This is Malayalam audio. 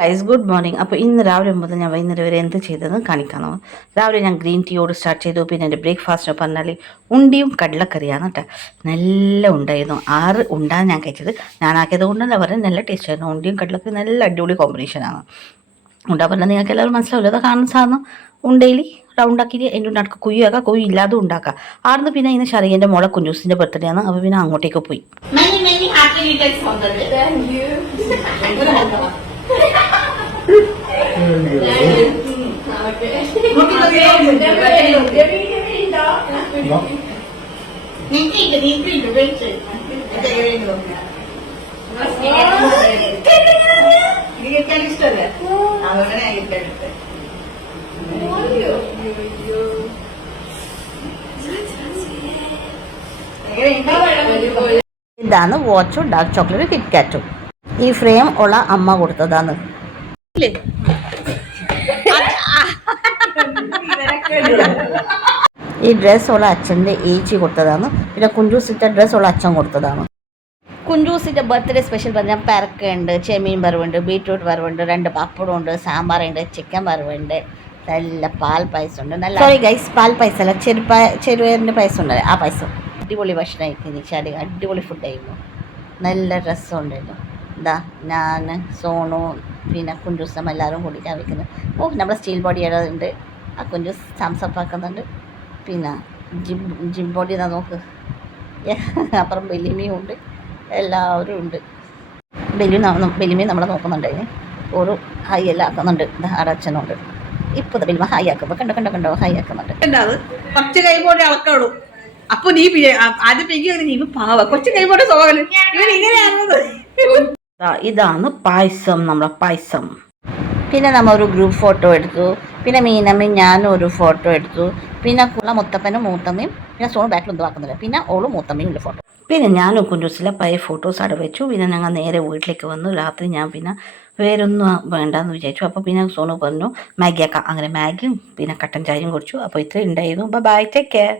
Guys good morning. അപ്പോൾ ഇന്ന് രാവിലെ മുതൽ ഞാൻ വൈകുന്നേരം വരെ എന്ത് ചെയ്തതെന്ന് കാണിക്കാം. രാവിലെ ഞാൻ ഗ്രീൻ ടീയോട് സ്റ്റാർട്ട് ചെയ്തു. പിന്നെ എൻ്റെ ബ്രേക്ക്ഫാസ്റ്റ് പറഞ്ഞാൽ ഉണ്ടിയും കടലക്കറിയാണ് കേട്ടോ. നല്ല ഉണ്ടായിരുന്നു. 6 ഉണ്ടാണ് ഞാൻ കഴിച്ചത്. ഞാനാക്കിയത് കൊണ്ടല്ല പറയുന്നത്, നല്ല ടേസ്റ്റ് ആയിരുന്നു. ഉണ്ടിയും കടലക്കറി നല്ല അടിപൊളി കോമ്പിനേഷനാണ്. ഉണ്ടാ പറഞ്ഞാൽ നിങ്ങൾക്ക് എല്ലാവരും മനസ്സിലാവില്ല. അത് കാണുന്ന സാധനം ഉണ്ടയിൽ റൗണ്ടാക്കിയിട്ട് എൻ്റെ നടക്ക് കുയ്യാക്കാം, കുയ്യ് ഇല്ലാതെ ഉണ്ടാക്കാം. ആടുന്ന് പിന്നെ ഇന്ന് ഷറിയൻ്റെ മോളെ കുഞ്ഞൂസിൻ്റെ ബർത്ത്ഡേ ആണ്. അപ്പോൾ പിന്നെ അങ്ങോട്ടേക്ക് പോയി. ഇതാണ് വാച്ചും ഡാർക്ക് ചോക്ലേറ്റ് കിറ്റ്കാറ്റും. ഈ ഫ്രെയിം ഉള്ള അമ്മ കൊടുത്തതാണ്. ഈ ഡ്രസ്സ് ഉള്ള അച്ഛൻ്റെ ഏച്ചി കൊടുത്തതാണ്. പിന്നെ കുഞ്ചൂസിൻ്റെ ഡ്രസ്സ് ഉള്ള അച്ഛൻ കൊടുത്തതാണ്. കുഞ്ചൂസിൻ്റെ ബർത്ത്ഡേ സ്പെഷ്യൽ പറഞ്ഞാൽ പെരക്കുണ്ട്, ചെമ്മീൻ വറവുണ്ട്, ബീറ്റ്റൂട്ട് വറവുണ്ട്, 2 പപ്പടമുണ്ട്, സാമ്പാറുണ്ട്, ചിക്കൻ വറവുണ്ട്, നല്ല പാൽ പായസം ഉണ്ട്. നല്ല സോറി ഗൈസ്, പാൽ പായസം അല്ല, ചെറുപയറിൻ്റെ പായസം ഉണ്ടല്ലേ, ആ പായസം. അടിപൊളി ഭക്ഷണമായിരിക്കും. അടിപൊളി ഫുഡായിരുന്നു. നല്ല രസമുണ്ടായിരുന്നു. ഇതാ ഞാൻ, സോണു, പിന്നെ കുഞ്ചൂസം എല്ലാവരും കൂടിയിട്ടാണ് വയ്ക്കുന്നത്. നമ്മുടെ സ്റ്റീൽ ബോഡി ഉണ്ട്. ആ കുഞ്ചൂസ് തംസപ്പ് ആക്കുന്നുണ്ട്. പിന്നെ ജിം ബോഡി ഇതാ നോക്ക്. അപ്പുറം ബെലിമിയും ഉണ്ട്, എല്ലാവരും ഉണ്ട്. ബെലിമി നമ്മളെ നോക്കുന്നുണ്ടായിന്. ഒരു ഹൈ എല്ലാം ആക്കുന്നുണ്ട്. അവിടെ അച്ഛനുണ്ട്. ഇപ്പോൾ ബെലിമ ഹൈ ആക്കുമ്പോൾ കണ്ടോ ഹൈ ആക്കുന്നുണ്ട്. കുറച്ച് കൈബോർഡ് അളക്കുള്ളൂ. അപ്പൊ നീ ആദ്യം നീ പാവ കൊച്ചു കൈബോർഡ് സോകല് ഇവൻ ഇങ്ങനെയാണത്. ഇതാണ് പായസം, നമ്മളെ പായസം. പിന്നെ നമ്മൾ ഒരു ഗ്രൂപ്പ് ഫോട്ടോ എടുത്തു. പിന്നെ മീനമ്മയും ഞാനും ഒരു ഫോട്ടോ എടുത്തു. പിന്നെ മുത്തപ്പനും മൂത്തമ്മയും, പിന്നെ സോണു ബാക്കിൽ ഒന്നും ആക്കുന്നില്ല. പിന്നെ ഓളും മൂത്തമ്മയും ഉള്ള ഫോട്ടോ. പിന്നെ ഞാനും കുഞ്ചൂസിലെ പഴയ ഫോട്ടോസ് അവിടെ വെച്ചു. പിന്നെ ഞങ്ങൾ നേരെ വീട്ടിലേക്ക് വന്നു. രാത്രി ഞാൻ പിന്നെ വേറൊന്നും വേണ്ടെന്ന് വിചാരിച്ചു. അപ്പോൾ പിന്നെ സോണു പറഞ്ഞു മാഗി ആക്കാം. അങ്ങനെ മാഗിയും പിന്നെ കട്ടൻ ചായയും കുടിച്ചു. അപ്പോൾ ഇത്രയും ഉണ്ടായിരുന്നു. Bye, take care.